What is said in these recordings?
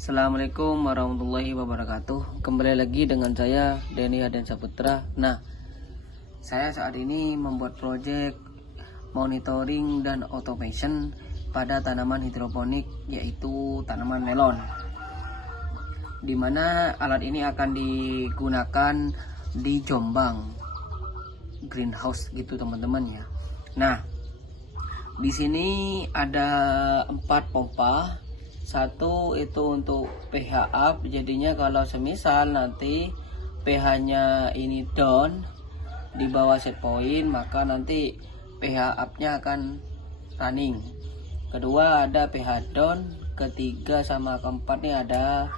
Assalamualaikum warahmatullahi wabarakatuh. Kembali lagi dengan saya Denny Haden Saputra. Nah, saya saat ini membuat proyek monitoring dan automation pada tanaman hidroponik, yaitu tanaman melon, dimana alat ini akan digunakan di Jombang greenhouse gitu teman-teman ya. Nah, di sini ada 4 pompa. Satu itu untuk pH up, jadinya kalau semisal nanti pH-nya ini down di bawah set point, maka nanti pH up-nya akan running. Kedua ada pH down, ketiga sama keempat nih ada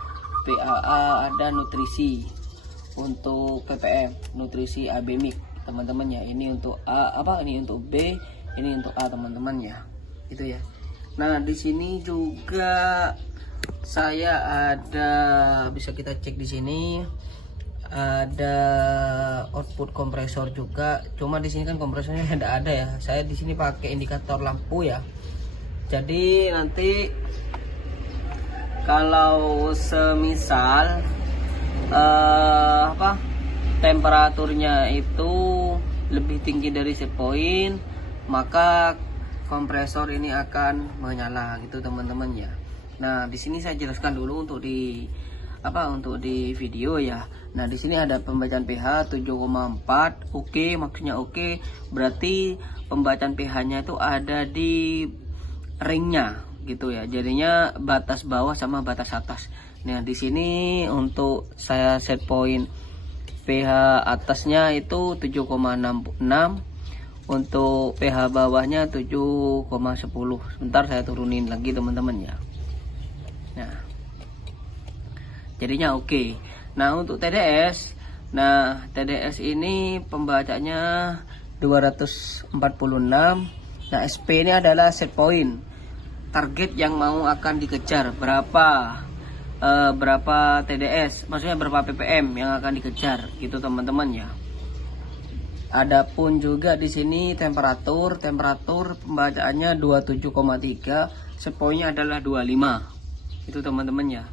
PAA, ada nutrisi untuk ppm, nutrisi abemik teman-teman ya. Ini untuk A ini untuk B, ini untuk A teman-teman ya. Itu ya. Nah, di sini juga saya ada, bisa kita cek di sini ada output kompresor juga. Cuma di sini kan kompresornya tidak ada ya. Saya di sini pakai indikator lampu ya. Jadi nanti kalau semisal temperaturnya itu lebih tinggi dari set point, maka kompresor ini akan menyala gitu teman-teman ya. Nah, di sini saya jelaskan dulu untuk di video ya. Nah, di sini ada pembacaan pH 7,4. Oke, maksudnya oke, berarti pembacaan pH-nya itu ada di ringnya gitu ya. Jadinya batas bawah sama batas atas. Nah, di sini untuk saya set point pH atasnya itu 7,66. Untuk pH bawahnya 7,10. Sebentar saya turunin lagi teman-teman ya. Nah, jadinya oke. Nah, untuk TDS, TDS ini pembacanya 246. Nah, SP ini adalah set point, target yang mau akan dikejar, berapa TDS, maksudnya berapa ppm yang akan dikejar gitu teman-teman ya. Adapun juga di sini temperatur pembacaannya 27,3, set point-nya adalah 25. Itu teman-teman ya.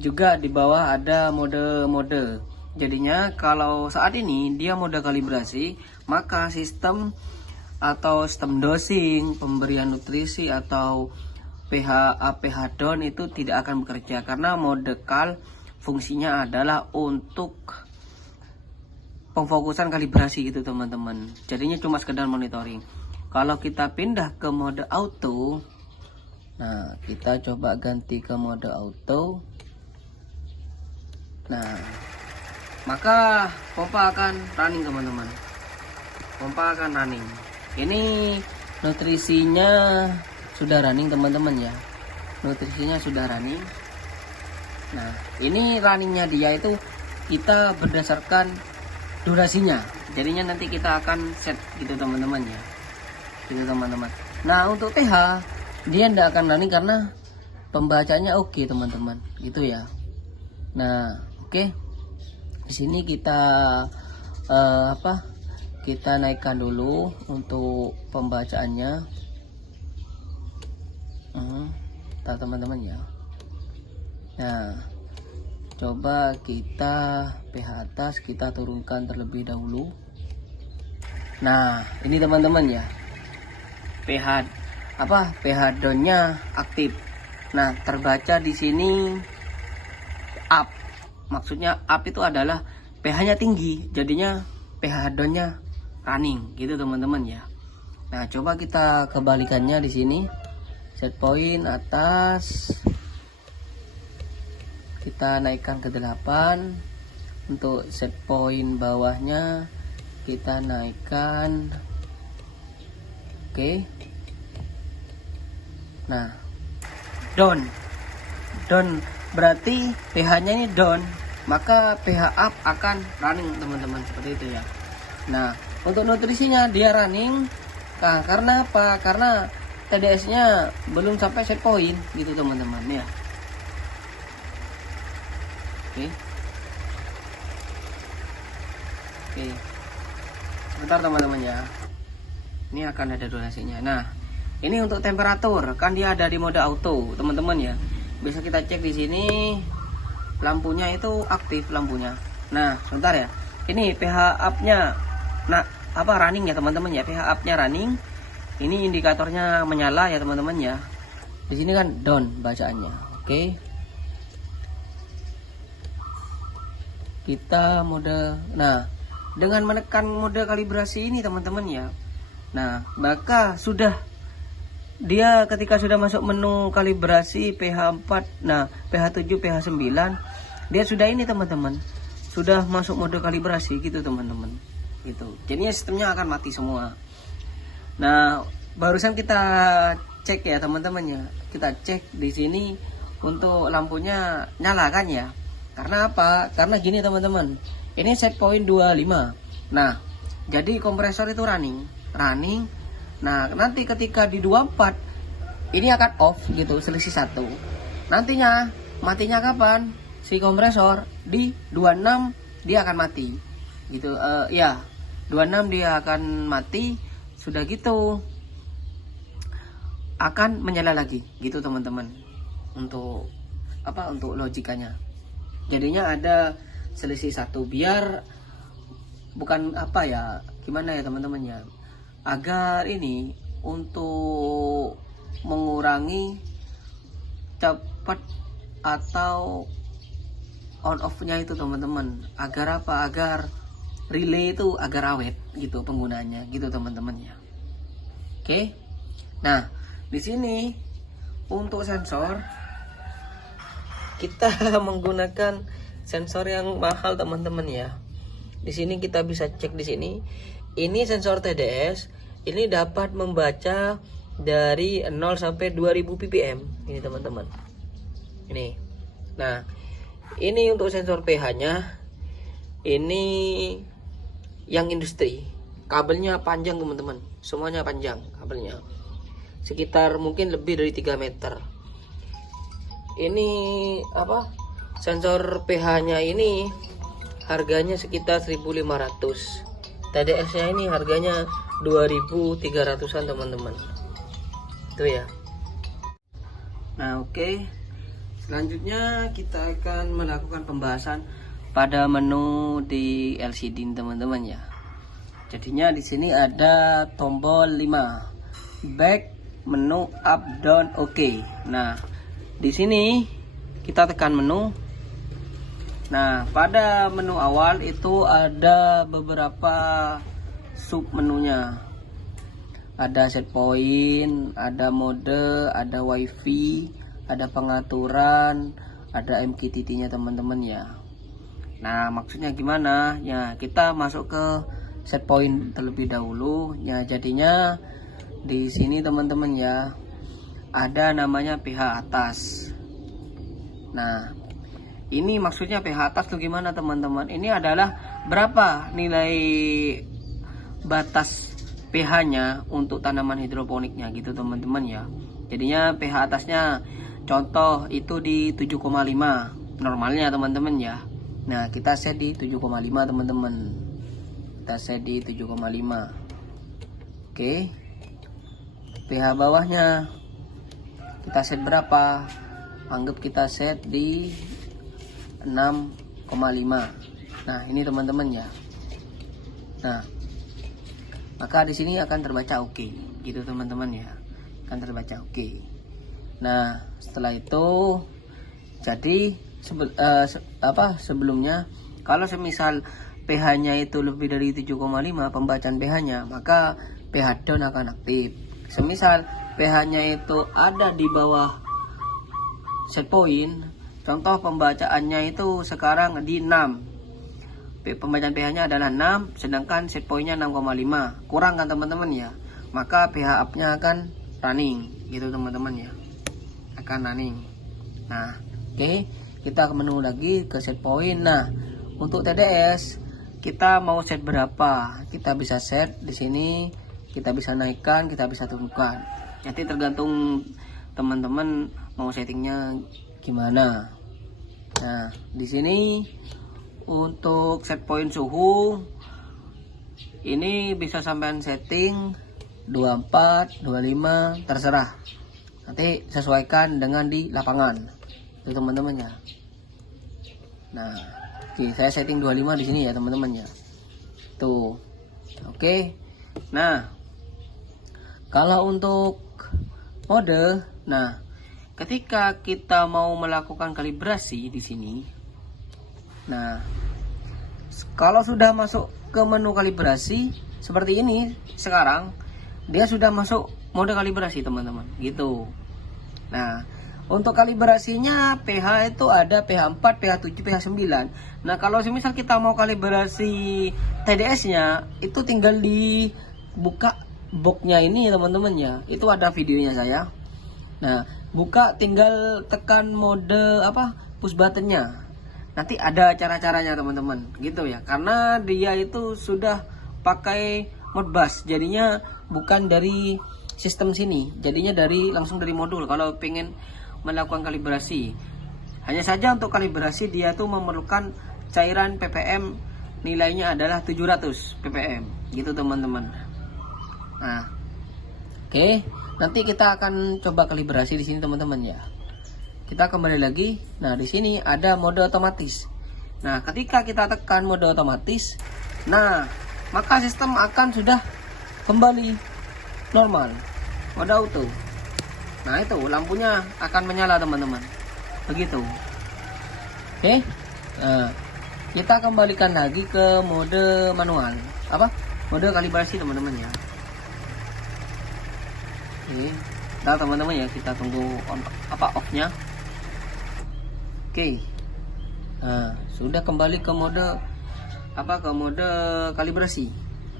Juga di bawah ada mode. Jadinya kalau saat ini dia mode kalibrasi, maka sistem dosing, pemberian nutrisi atau pH up, pH down itu tidak akan bekerja, karena mode kal fungsinya adalah untuk pemfokusan kalibrasi gitu teman-teman. Jadinya cuma sekedar monitoring. Kalau kita pindah ke mode auto, nah kita coba ganti ke mode auto. Nah, maka pompa akan running teman-teman. Pompa akan running. Ini nutrisinya sudah running teman-teman ya. Nutrisinya sudah running. Nah, ini runningnya dia itu kita berdasarkan durasinya. Jadinya nanti kita akan set gitu teman-teman ya. Gitu teman-teman. Nah, untuk pH dia tidak akan running karena pembacanya oke teman-teman. Gitu ya. Nah, oke. Di sini kita kita naikkan dulu untuk pembacaannya. Teman-teman ya. Nah, coba kita pH atas kita turunkan terlebih dahulu. Nah, ini teman-teman ya. pH down-nya aktif. Nah, terbaca di sini up. Maksudnya up itu adalah pH-nya tinggi, jadinya pH down-nya running gitu teman-teman ya. Nah, coba kita kebalikannya di sini. Set point atas kita naikkan ke 8. Untuk set point bawahnya kita naikkan. Oke. Nah, down berarti pH-nya ini down, maka pH up akan running teman-teman, seperti itu ya. Nah, untuk nutrisinya dia running. Nah, karena apa? Karena TDS-nya belum sampai set point gitu teman-teman ya. Oke. Sebentar teman-teman ya. Ini akan ada durasinya. Nah, ini untuk temperatur, kan dia ada di mode auto teman-teman ya. bisa kita cek di sini lampunya itu aktif lampunya. Nah, sebentar ya. Ini pH up-nya. Nah, apa running ya teman-teman ya? pH up-nya running. Ini indikatornya menyala ya teman-teman ya. Di sini kan down bacaannya. Oke. Kita mode. Nah, dengan menekan mode kalibrasi ini teman-teman ya. Nah, maka sudah dia ketika sudah masuk menu kalibrasi pH 4, nah pH 7, pH 9, dia sudah ini teman-teman, sudah masuk mode kalibrasi gitu teman-teman. Gitu. Jadinya sistemnya akan mati semua. Nah, barusan kita cek ya teman-teman ya. Kita cek di sini untuk lampunya nyala kan ya. Karena apa? Karena gini teman-teman. Ini set point 25. Nah, jadi kompresor itu running. Nah, nanti ketika di 24 ini akan off gitu, selisih 1. Nantinya matinya kapan? Si kompresor di 26 dia akan mati. Gitu ya. 26 dia akan mati, sudah gitu akan menyala lagi gitu teman-teman. Untuk apa? Untuk logikanya. Jadinya ada selisih 1 biar bukan apa ya? Gimana ya teman-teman ya? Agar ini untuk mengurangi cepat atau on off-nya itu teman-teman. Agar apa? Agar relay itu agar awet gitu penggunanya gitu teman-teman ya. Oke. Nah, di sini untuk sensor kita menggunakan sensor yang mahal teman-teman ya. Di sini kita bisa cek di sini. Ini sensor TDS. Ini dapat membaca dari 0 sampai 2000 ppm. Ini teman-teman. Ini. Nah, ini untuk sensor pH-nya. Ini yang industri. Kabelnya panjang teman-teman. Semuanya panjang kabelnya. Sekitar mungkin lebih dari 3 meter. Ini apa? Sensor pH-nya ini harganya sekitar 1.500. TDS-nya ini harganya 2.300-an teman-teman. Itu ya. Nah, oke. Selanjutnya kita akan melakukan pembahasan pada menu di LCD teman-teman ya. Jadinya di sini ada tombol 5. Back, menu, up, down, oke. Nah, di sini kita tekan menu. Nah, pada menu awal itu ada beberapa sub menunya. Ada set point, ada mode, ada wifi, ada pengaturan, ada MQTT-nya teman-teman ya. Nah, maksudnya gimana? Ya, kita masuk ke set point terlebih dahulu. Ya, jadinya di sini teman-teman ya ada namanya pH atas. Nah, ini maksudnya pH atas tuh gimana teman-teman? Ini adalah berapa nilai batas pH-nya untuk tanaman hidroponiknya gitu teman-teman ya. Jadinya pH atasnya contoh itu di 7,5 normalnya teman-teman ya. Nah, kita set di 7,5 teman-teman. Kita set di 7,5. Oke. pH bawahnya kita set berapa? Anggap kita set di 6,5. Nah, ini teman-teman ya. Nah, maka di sini akan terbaca oke, gitu teman-teman ya. Akan terbaca oke. Nah, setelah itu jadi sebelumnya kalau semisal pH-nya itu lebih dari 7,5 pembacaan pH-nya, maka pH down akan aktif. Semisal pH-nya itu ada di bawah set point, contoh pembacaannya itu sekarang di 6. Pembacaan pH-nya adalah 6, sedangkan set point-nya 6,5. Kurang kan teman-teman ya? Maka pH up-nya akan running gitu teman-teman ya. Akan running. Nah, oke. Kita ke menu lagi ke set point. Nah, untuk TDS kita mau set berapa? Kita bisa set di sini, kita bisa naikkan, kita bisa turunkan. Nanti tergantung teman-teman mau settingnya gimana. Nah, di sini untuk set point suhu ini bisa sampai setting 24, 25, terserah. Nanti sesuaikan dengan di lapangan. Tuh teman-teman ya. Nah, oke, saya setting 25 di sini ya teman-teman ya. Tuh. Oke. Nah, kalau untuk mode, nah, ketika kita mau melakukan kalibrasi di sini, nah, kalau sudah masuk ke menu kalibrasi seperti ini sekarang, dia sudah masuk mode kalibrasi teman-teman, gitu. Nah, untuk kalibrasinya pH itu ada pH 4, pH 7, pH 9. Nah, kalau misal kita mau kalibrasi TDS-nya, itu tinggal dibuka boxnya ini ya teman-teman ya. Itu ada videonya saya. Nah, buka tinggal tekan mode push buttonnya. Nanti ada cara-caranya teman-teman, gitu ya. Karena dia itu sudah pakai Modbus, jadinya bukan dari sistem sini, jadinya langsung dari modul. Kalau pengen melakukan kalibrasi, hanya saja untuk kalibrasi dia tuh memerlukan cairan ppm, nilainya adalah 700 ppm, gitu teman-teman. Nah, oke, nanti kita akan coba kalibrasi di sini teman-teman ya. Kita kembali lagi. Nah, di sini ada mode otomatis. Nah, ketika kita tekan mode otomatis, nah, maka sistem akan sudah kembali normal, mode auto. Nah, itu lampunya akan menyala teman-teman, begitu. Oke, nah, kita kembalikan lagi ke mode manual, mode kalibrasi teman-teman ya. Oke, nah teman-teman ya, kita tunggu off-nya. Oke, nah, sudah kembali ke mode mode kalibrasi.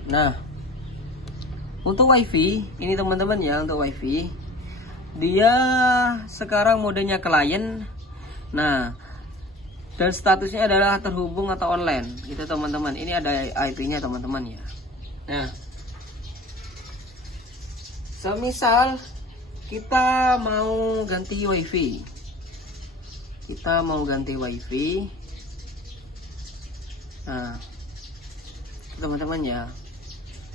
Nah, untuk wifi ini teman-teman ya, untuk wifi dia sekarang modenya klien. Nah, dan statusnya adalah terhubung atau online, gitu teman-teman. Ini ada IP-nya teman-teman ya. Nah, semisal kita mau ganti wifi, nah teman-teman ya,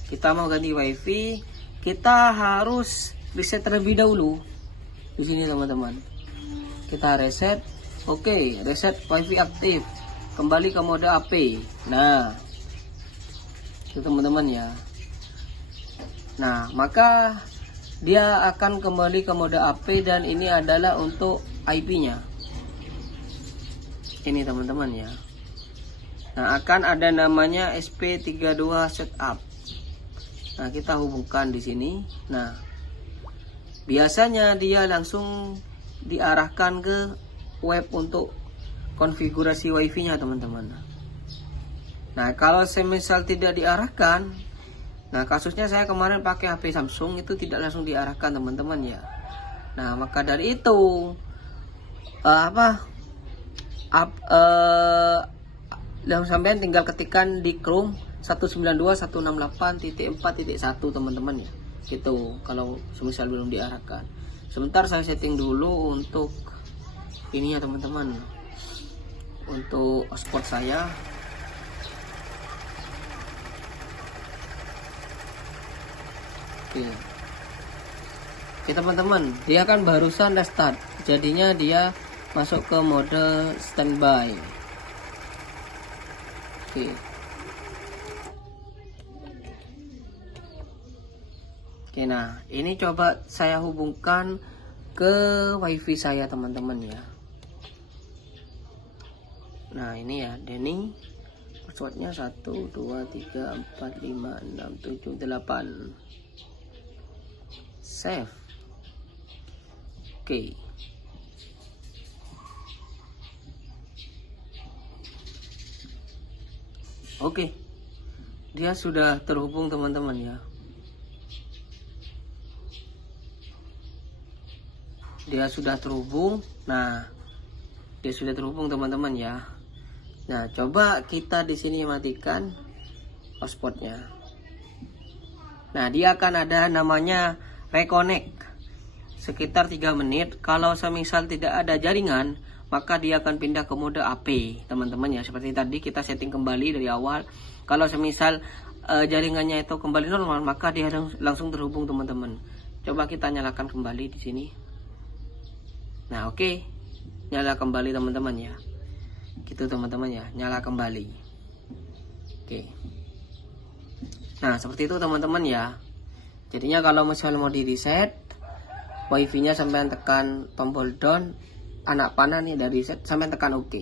kita mau ganti wifi, kita harus reset terlebih dahulu di sini teman-teman. Kita reset. Oke, reset wifi aktif, kembali ke mode AP. Nah, itu teman-teman ya. Nah, maka dia akan kembali ke mode AP, dan ini adalah untuk IP-nya. Ini teman-teman ya. Nah, akan ada namanya SP32 setup. Nah, kita hubungkan di sini. Nah, biasanya dia langsung diarahkan ke web untuk konfigurasi wifi-nya teman-teman. Nah, kalau semisal tidak diarahkan, nah kasusnya saya kemarin pakai HP Samsung, itu tidak langsung diarahkan teman-teman ya. Nah, maka dari itu yang sampean tinggal ketikkan di Chrome 192.168.4.1 teman-teman ya. Gitu, kalau semisal belum diarahkan. Sebentar saya setting dulu untuk ini ya teman-teman, untuk hotspot saya. Oke teman-teman, dia kan barusan restart, jadinya dia masuk ke mode standby. Oke, nah ini coba saya hubungkan ke wifi saya teman-teman ya. Nah, ini ya, Denny. Passwordnya 1 2 3 4 5 6 7 8. Save. Oke. Oke. Dia sudah terhubung teman-teman ya. Dia sudah terhubung. Nah, dia sudah terhubung teman-teman ya. Nah, coba kita di sini matikan hotspotnya. Nah, dia akan ada namanya reconnect sekitar 3 menit. Kalau semisal tidak ada jaringan, maka dia akan pindah ke mode AP teman-teman ya. Seperti tadi kita setting kembali dari awal. Kalau semisal jaringannya itu kembali normal, maka dia langsung terhubung teman-teman. Coba kita nyalakan kembali di sini. Nah, oke. nyala kembali teman-teman ya. Gitu teman-teman ya, nyala kembali. Oke. Nah seperti itu teman-teman ya. Jadinya kalau misalnya mau di reset wifi nya sampai tekan tombol down, anak panah nih dari reset sampai tekan OK.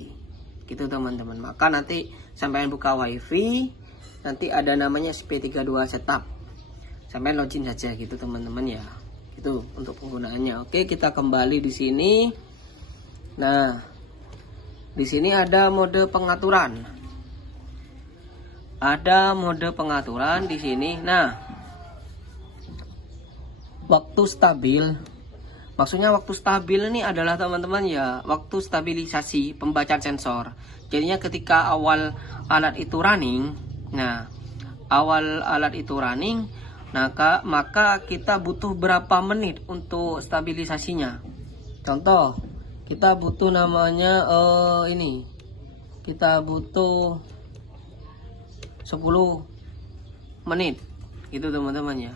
Gitu teman-teman. Maka nanti sampai buka wifi, nanti ada namanya SP32 setup, sampai login saja gitu teman-teman ya. Itu untuk penggunaannya. Oke, kita kembali di sini. Nah, di sini ada mode pengaturan. Ada mode pengaturan di sini. Nah, waktu stabil. Maksudnya waktu stabil ini adalah teman-teman ya, waktu stabilisasi pembacaan sensor. Jadinya ketika awal alat itu running, nah awal alat itu running, maka kita butuh berapa menit untuk stabilisasinya. Contoh, kita butuh namanya ini, kita butuh 10 menit gitu teman-teman ya,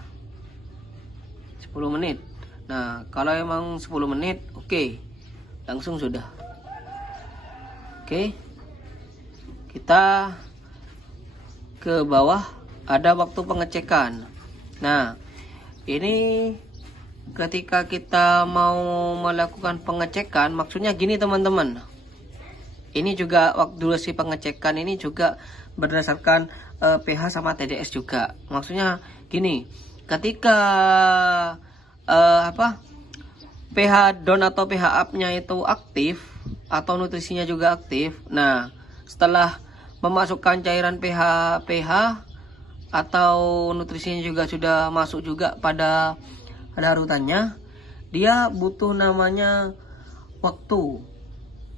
10 menit. Nah kalau emang 10 menit oke, langsung sudah. Oke, kita ke bawah, ada waktu pengecekan. Nah ini ketika kita mau melakukan pengecekan, maksudnya gini teman-teman, ini juga waktu durasi pengecekan ini juga berdasarkan pH sama TDS juga. Maksudnya gini, ketika pH down atau pH up nya itu aktif atau nutrisinya juga aktif. Nah setelah memasukkan cairan pH atau nutrisinya juga sudah masuk juga pada larutannya, dia butuh namanya waktu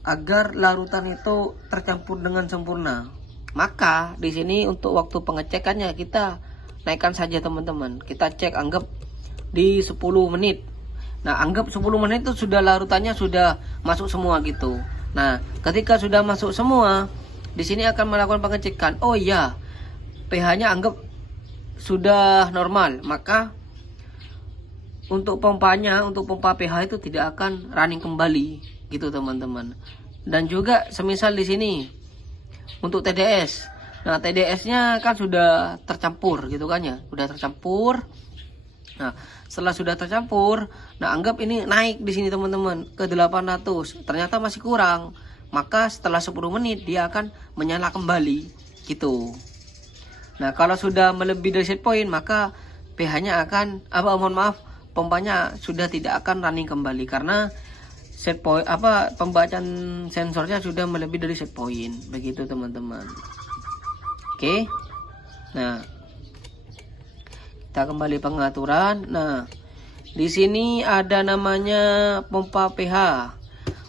agar larutan itu tercampur dengan sempurna. Maka di sini untuk waktu pengecekannya kita naikkan saja teman-teman. Kita cek, anggap di 10 menit. Nah anggap 10 menit itu sudah larutannya sudah masuk semua gitu. Nah ketika sudah masuk semua, di sini akan melakukan pengecekan. Oh iya, pH-nya anggap sudah normal, maka untuk pompanya, untuk pompa pH itu tidak akan running kembali gitu teman-teman. Dan juga semisal di sini untuk TDS. Nah TDS-nya kan sudah tercampur gitu kan ya, sudah tercampur. Nah setelah sudah tercampur, nah anggap ini naik di sini teman-teman ke 800, ternyata masih kurang. Maka setelah 10 menit dia akan menyala kembali gitu. Nah kalau sudah melebihi dari set point, maka pH-nya akan pompanya sudah tidak akan running kembali karena set point pembacaan sensornya sudah melebihi dari set point. Begitu teman-teman. Oke. Nah, kita kembali pengaturan. Nah, di sini ada namanya pompa pH.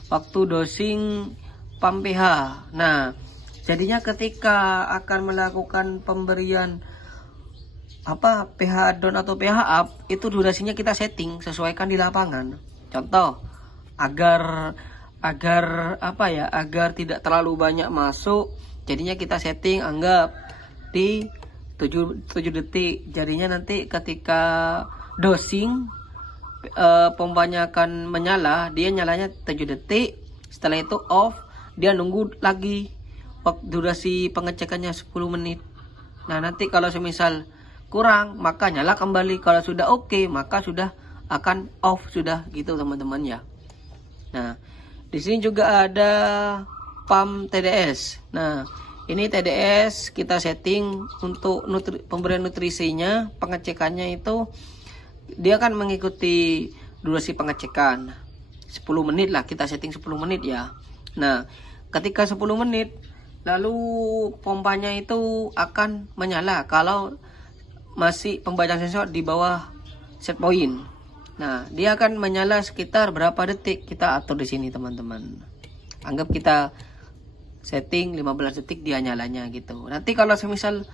Waktu dosing pump pH. Nah, jadinya ketika akan melakukan pemberian pH down atau pH up, itu durasinya kita setting sesuaikan di lapangan. Contoh, agar tidak terlalu banyak masuk, jadinya kita setting anggap di 7 detik. Jadinya nanti ketika dosing pompanya akan menyala, dia nyalanya 7 detik. Setelah itu off, dia nunggu lagi waktu durasi pengecekannya 10 menit. Nah nanti kalau semisal kurang, maka nyala kembali. Kalau sudah oke, maka sudah akan off sudah gitu teman-teman ya. Nah di sini juga ada pump TDS. Nah ini TDS kita setting untuk pemberian nutrisinya. Pengecekannya itu dia kan mengikuti durasi pengecekan 10 menit lah, kita setting 10 menit ya. Nah ketika 10 menit lalu pompanya itu akan menyala kalau masih pembacaan sensor di bawah set point. Nah dia akan menyala sekitar berapa detik, kita atur di sini teman-teman. Anggap kita setting 15 detik dia nyalanya gitu. Nanti kalau semisal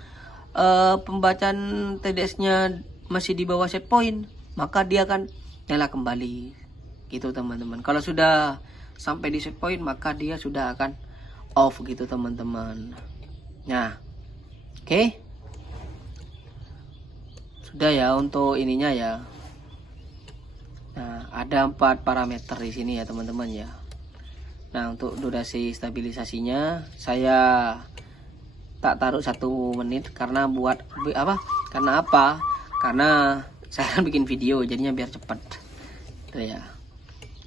pembacaan TDS-nya masih di bawah set point, maka dia akan nyala kembali gitu teman-teman. Kalau sudah sampai di set point, maka dia sudah akan off gitu teman-teman. Nah oke, sudah ya untuk ininya ya. Nah ada 4 parameter di sini ya teman-teman ya. Nah, untuk durasi stabilisasinya saya tak taruh 1 menit karena Karena apa? Karena saya bikin video jadinya biar cepat. Tuh ya.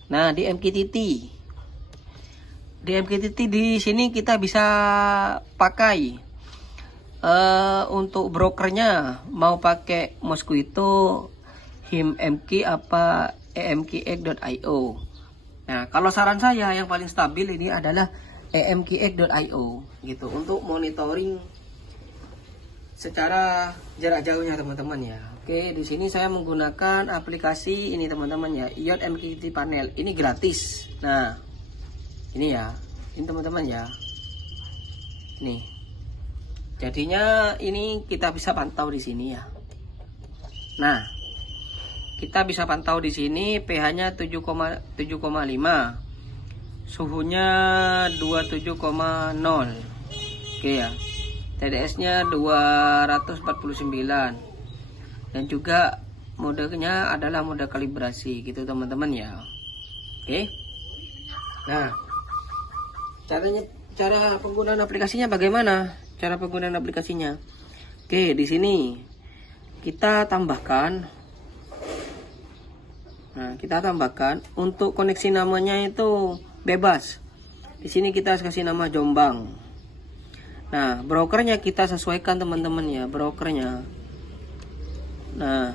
Nah, di MQTT di sini kita bisa pakai untuk brokernya mau pakai Mosquito, HIMMQ apa emqx.io. Nah, kalau saran saya yang paling stabil ini adalah emqx.io gitu untuk monitoring secara jarak jauhnya teman-teman ya. Oke, di sini saya menggunakan aplikasi ini teman-teman ya, IoT MQTT Panel. Ini gratis. Nah, ini ya. Ini teman-teman ya. Nih. Jadinya ini kita bisa pantau di sini ya. Nah, kita bisa pantau di sini pH-nya 7,5. Suhunya 27,0. Oke ya. TDS-nya 249. Dan juga modenya adalah mode kalibrasi gitu teman-teman ya. Oke. Nah, cara penggunaan aplikasinya bagaimana? Cara penggunaan aplikasinya. Oke, di sini kita tambahkan. Nah, kita tambahkan untuk koneksi namanya itu bebas. Di sini kita kasih nama Jombang. Nah, brokernya kita sesuaikan teman-teman ya, brokernya. Nah,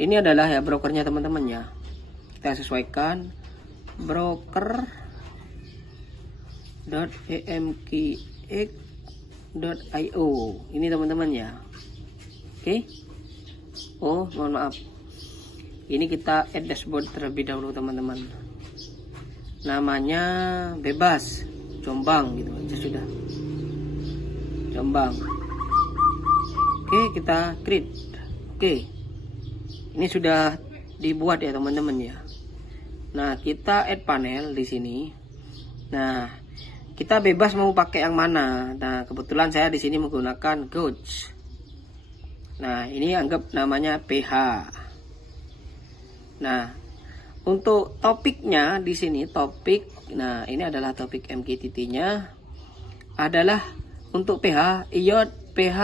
ini adalah ya brokernya teman-teman ya. Kita sesuaikan broker.emqx.io. Ini teman-teman ya. Oke. Oh, mohon maaf. Ini kita add dashboard terlebih dahulu teman-teman. Namanya bebas Jombang gitu aja sudah. Jombang. Oke, kita create. Oke. Ini sudah dibuat ya teman-teman ya. Nah, kita add panel di sini. Nah, kita bebas mau pakai yang mana. Nah, kebetulan saya di sini menggunakan Gauge. Nah, ini anggap namanya pH. Nah, untuk topiknya di sini topik. Nah, ini adalah topik MQTT-nya adalah untuk pH iot, pH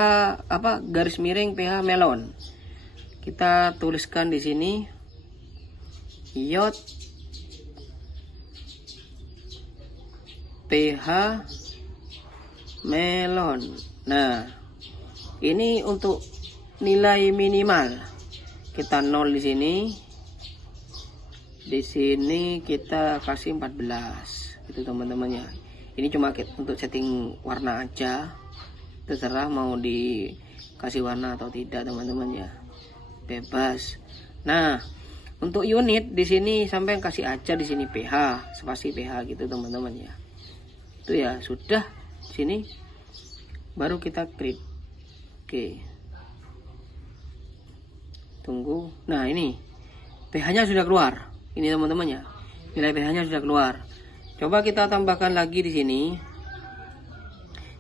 garis miring pH melon. Kita tuliskan di sini iot pH melon. Nah, ini untuk nilai minimal. Kita 0 di sini. Di sini kita kasih 14. Itu teman-teman ya. Ini cuma untuk setting warna aja. Terserah mau dikasih warna atau tidak teman-teman ya. Bebas. Nah, untuk unit di sini sampai kasih aja di sini pH, spasi pH gitu teman-teman ya. Itu ya sudah sini baru kita create. Oke. Tunggu. Nah, ini pH-nya sudah keluar. Ini teman-teman ya. Nilai pH-nya sudah keluar. Coba kita tambahkan lagi di sini.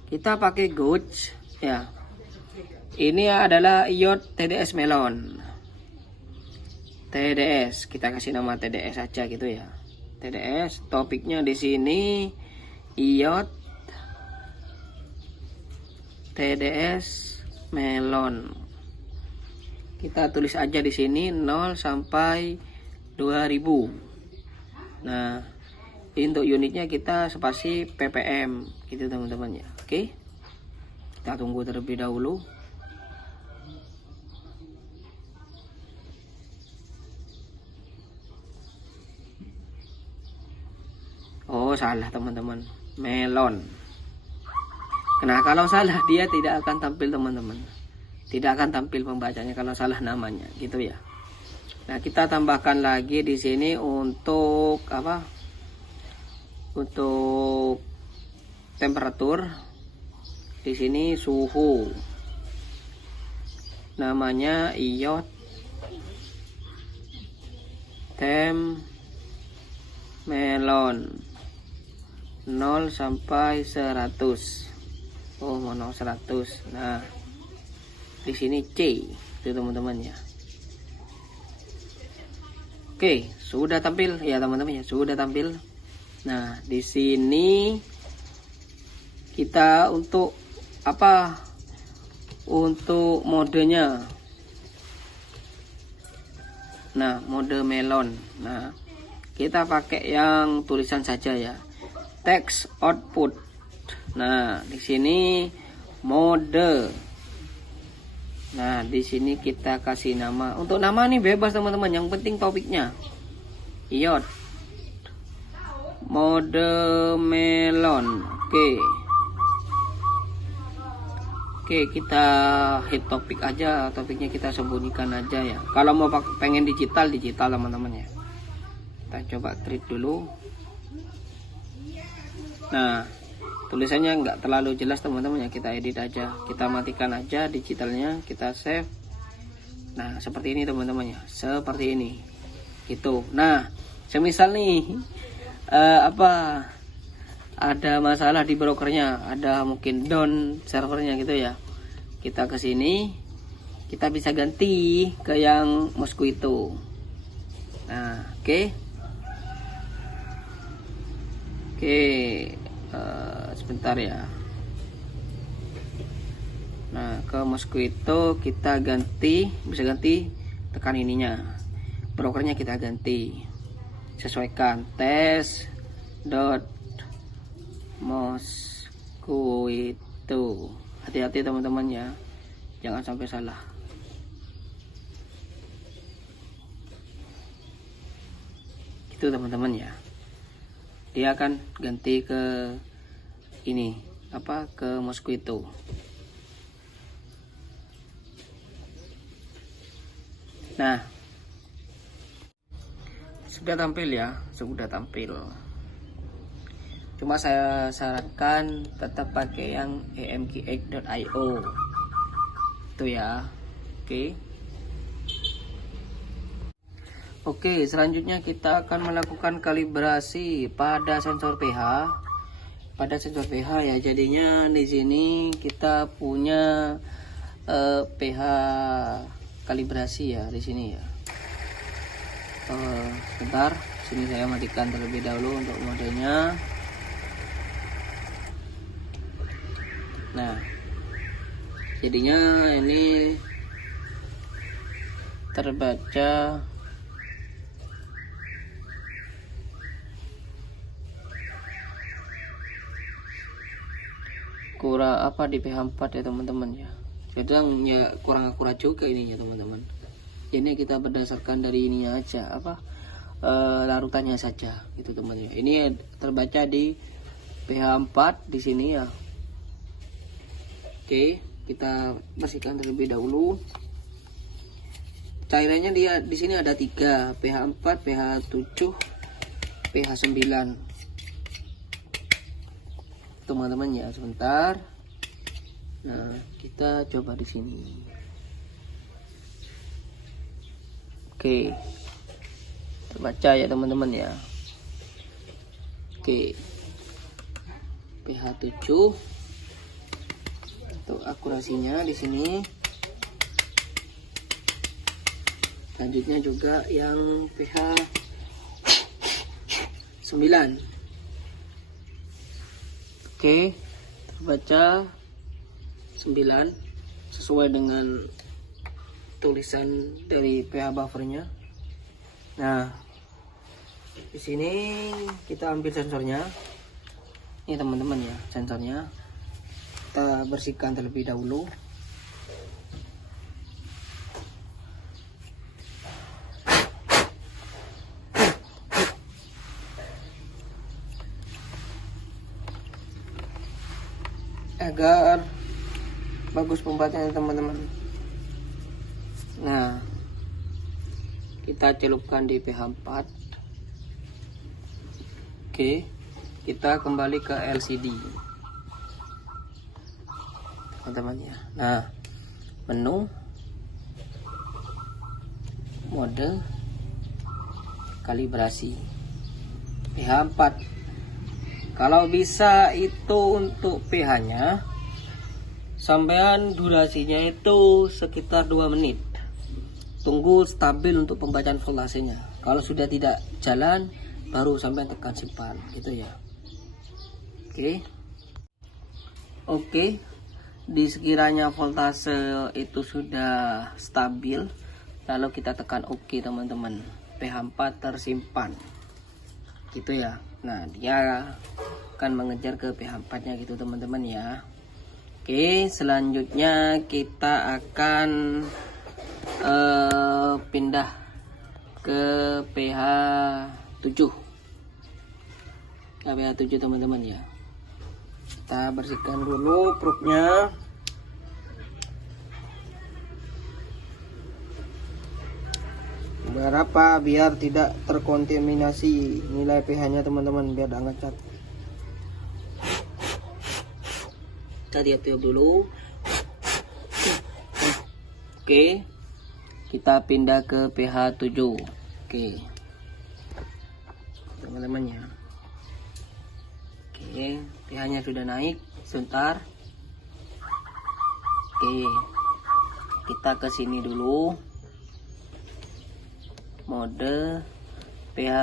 Kita pakai Gauge ya. Ini adalah iot TDS melon. TDS, kita kasih nama TDS aja gitu ya. TDS, topiknya di sini iot TDS melon. Kita tulis aja di sini 0 sampai 2000. Nah, untuk unitnya kita spasi ppm gitu teman-teman ya. Oke. Kita tunggu terlebih dahulu. Oh, salah teman-teman. Melon. Nah, kalau salah dia tidak akan tampil teman-teman. Tidak akan tampil pembacanya kalau salah namanya, gitu ya. Nah, kita tambahkan lagi di sini untuk apa? Untuk temperatur. Di sini suhu. Namanya iot tem melon 0 sampai 100. Oh, mau 100. Nah, di sini C itu teman-teman ya. Oke, sudah tampil ya teman-teman ya, sudah tampil. Nah, di sini kita untuk apa? Untuk modenya. Nah, mode melon. Nah, kita pakai yang tulisan saja ya. Text output. Nah, di sini mode. Nah, di sini kita kasih nama. Untuk nama nih bebas teman-teman, yang penting topiknya. iOS. Mode melon. Oke, kita hit topik aja, topiknya kita sembunyikan aja ya. Kalau mau pengen digital teman-teman ya. Kita coba create dulu. Nah, tulisannya nggak terlalu jelas teman-teman ya, kita edit aja, kita matikan aja digitalnya, kita save. Nah, seperti ini teman-teman ya, seperti ini itu. Nah, semisal nih ada masalah di brokernya, ada mungkin down servernya gitu ya, kita ke sini, kita bisa ganti ke yang Mosquito. Nah, oke, sebentar ya. Nah, ke Mosquito kita ganti, bisa ganti, tekan ininya, brokernya kita ganti, sesuaikan tes dot Mosquito. Hati-hati teman-teman ya, jangan sampai salah. Itu teman-teman ya, dia akan ganti ke ini ke Mosquito. Nah, sudah tampil ya, sudah tampil. Cuma saya sarankan tetap pakai yang emgx.io itu ya. Oke, selanjutnya kita akan melakukan kalibrasi pada sensor pH. Pada sensor pH ya, jadinya di sini kita punya pH kalibrasi ya di sini ya. Sebentar, sini saya matikan terlebih dahulu untuk modenya. Nah, jadinya ini terbaca kurang di pH 4 ya teman-teman ya. Kadang ya kurang akurat juga ininya teman-teman. Ini kita berdasarkan dari ininya aja, larutannya saja itu teman ya. Ini terbaca di pH 4 di sini ya. Oke, kita bersihkan terlebih dahulu. Cairannya dia di sini ada 3, pH 4, pH 7, pH 9. Teman-teman ya, sebentar. Nah, kita coba di sini. Oke, terbaca ya teman-teman ya. Oke, pH 7 untuk akurasinya di sini. Selanjutnya juga yang pH 9. Oke, terbaca 9 sesuai dengan tulisan dari pH buffernya. Nah, di sini kita ambil sensornya. Ini teman-teman ya, sensornya. Kita bersihkan terlebih dahulu. Agar bagus pembacaannya teman-teman. Nah, kita celupkan di pH 4. Oke, kita kembali ke LCD teman-teman ya. Nah, menu, mode, kalibrasi, pH 4. Kalau bisa itu untuk pH-nya, sampean durasinya itu sekitar 2 menit. Tunggu stabil untuk pembacaan voltasenya. Kalau sudah tidak jalan baru sampai tekan simpan gitu ya. Oke, di sekiranya voltase itu sudah stabil, lalu kita tekan oke teman-teman. pH 4 tersimpan gitu ya. Nah, dia akan mengejar ke pH 4 nya gitu teman-teman ya. Oke, selanjutnya kita akan pindah ke pH 7. pH 7 teman-teman ya. Kita bersihkan dulu probe-nya. Biar apa? Biar tidak terkontaminasi nilai pH-nya teman-teman, biar tidak ngecat. Kita tiup-tiup dulu. Oke, kita pindah ke pH 7. Oke, teman-teman ya. Oke, pH-nya sudah naik sebentar. Oke, kita ke sini dulu. Mode pH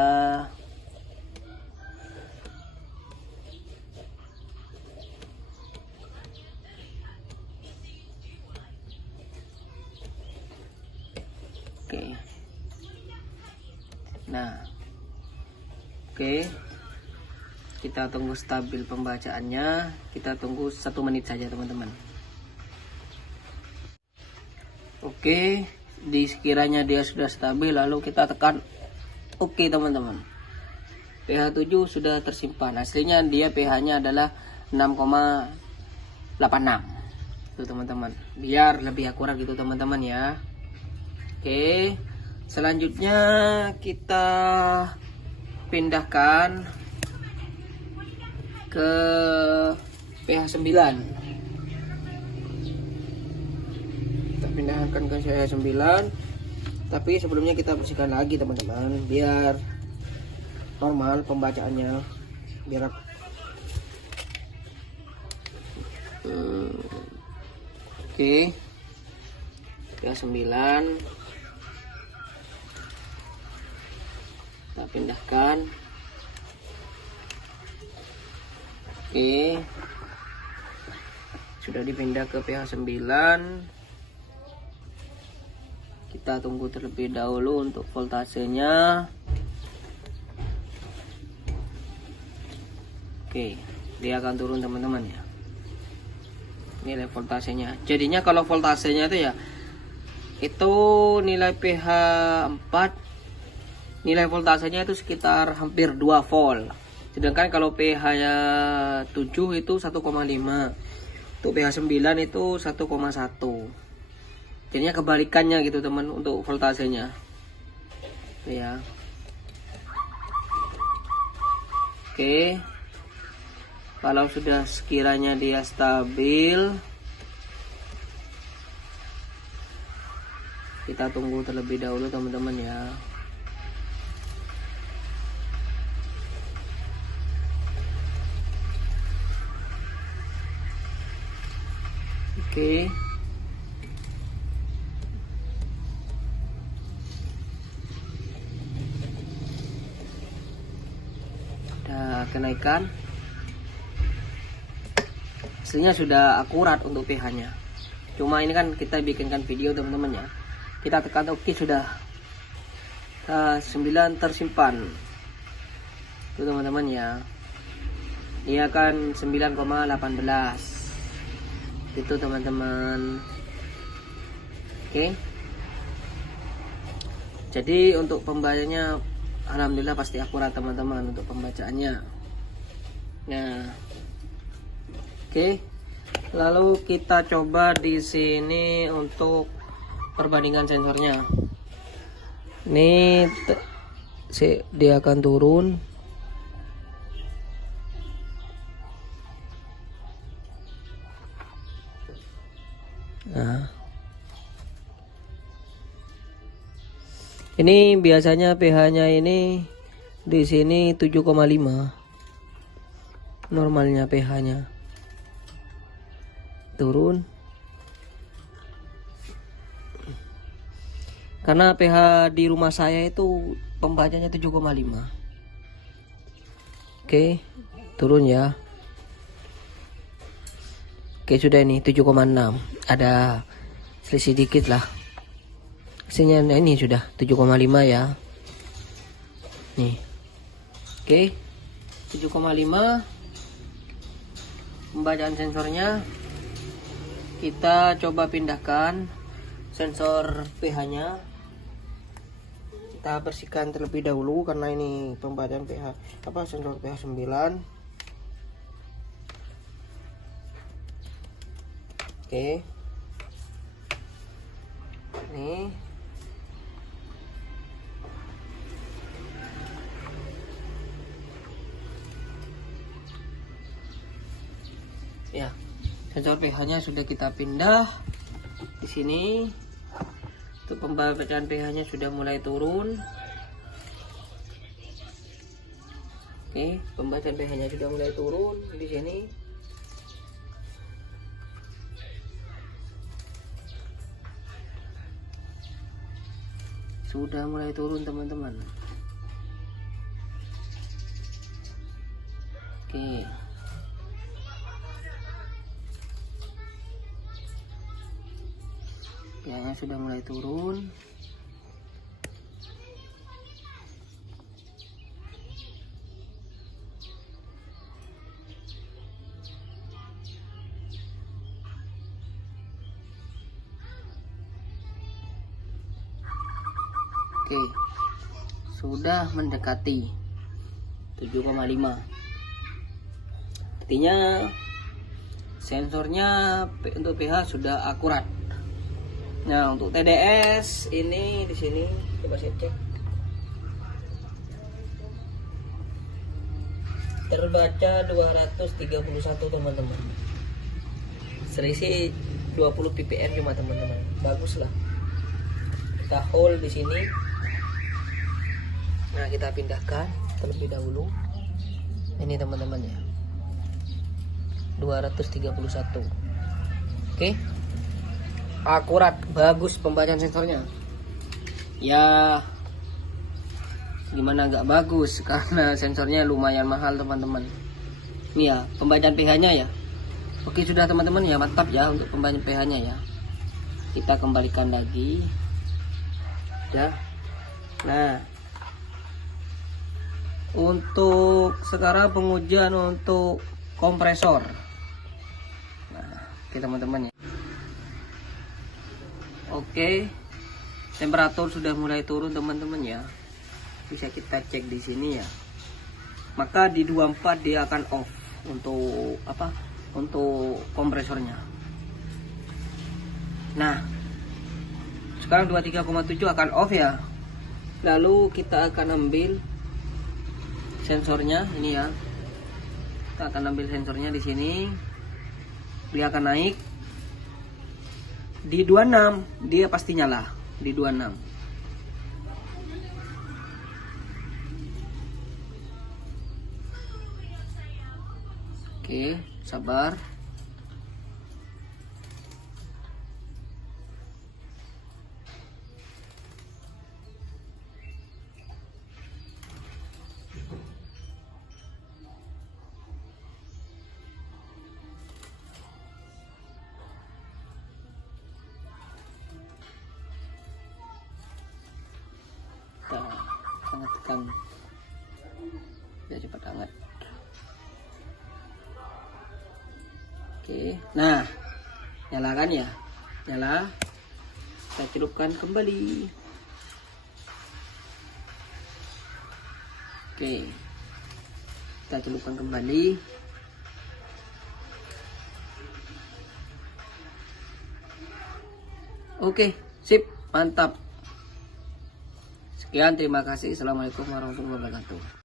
oke. Nah, oke, kita tunggu stabil pembacaannya. Kita tunggu 1 menit saja teman-teman. Oke, di sekiranya dia sudah stabil lalu kita tekan oke teman-teman. pH 7 sudah tersimpan. Aslinya dia pH-nya adalah 6,86 tuh teman-teman, biar lebih akurat gitu teman-teman ya. Oke, selanjutnya kita pindahkan ke pH 9. Pindahkan ke pH 9, tapi sebelumnya kita bersihkan lagi teman-teman biar normal pembacaannya, biar oke. pH 9 kita pindahkan. Oke, sudah dipindah ke pH 9. Kita tunggu terlebih dahulu untuk voltasenya. Oke, dia akan turun teman-teman ya. Nilai voltasenya. Jadinya kalau voltasenya itu ya, itu nilai pH 4, nilai voltasenya itu sekitar hampir 2 volt. Sedangkan kalau pH-nya 7 itu 1,5. Untuk pH 9 itu 1,1. Jadinya kebalikannya gitu teman untuk voltasenya ya. Oke, kalau sudah sekiranya dia stabil, kita tunggu terlebih dahulu teman-teman ya. Oke, kenaikan aslinya sudah akurat untuk pH nya, cuma ini kan kita bikinkan video teman-teman ya. Kita tekan oke, sudah 9 tersimpan itu teman-teman ya. Dia akan 9,18 itu teman-teman. Oke, jadi untuk pembacanya alhamdulillah pasti akurat teman-teman untuk pembacaannya. Nah, oke. Lalu kita coba di sini untuk perbandingan sensornya. Ini dia akan turun. Nah, ini biasanya pH-nya ini di sini 7,5. Normalnya pH-nya turun karena pH di rumah saya itu pembacanya 7,5. Oke, turun ya. Oke, sudah ini 7,6. Ada selisih dikit lah. Hasilnya ini sudah 7,5 ya. Nih. Oke. 7,5. Pembacaan sensornya kita coba pindahkan sensor pH-nya. Kita bersihkan terlebih dahulu karena ini pembacaan pH sensor pH 9. Oke. Nih. Ya, sensor pH-nya sudah kita pindah di sini. Untuk pembacaan pH-nya sudah mulai turun. Oke, pembacaan pH-nya sudah mulai turun di sini. Sudah mulai turun, teman-teman. Oke. pH-nya sudah mulai turun. Oke, sudah mendekati 7,5. Artinya sensornya untuk pH sudah akurat. Nah, untuk TDS ini di sini coba saya cek. Terbaca 231, teman-teman. Selisih 20 ppm cuma, teman-teman. Bagus lah. Kita hold di sini. Nah, kita pindahkan terlebih dahulu. Ini, teman-teman ya. 231. Oke. Akurat, bagus pembacaan sensornya. Ya, gimana nggak bagus karena sensornya lumayan mahal, teman-teman. Ini ya pembacaan pH-nya ya. Oke, sudah, teman-teman ya, mantap ya untuk pembacaan pH-nya ya. Kita kembalikan lagi. Ya. Nah, untuk sekarang pengujian untuk kompresor. Nah, oke, teman-teman ya. Oke, temperatur sudah mulai turun, teman-teman ya. Bisa kita cek di sini ya. Maka di 24 dia akan off untuk apa? Untuk kompresornya. Nah, sekarang 23,7 akan off ya. Lalu kita akan ambil sensornya ini ya. Kita akan ambil sensornya di sini. Dia akan naik. Di 26 dia pasti nyala di 26. Oke, sabar. Sangat tekan biar cepat hangat. Oke, nah nyalakan ya, nyala. Kita celupkan kembali. Oke, kita celupkan kembali. Oke, sip, mantap. Sekian, terima kasih. Assalamualaikum warahmatullahi wabarakatuh.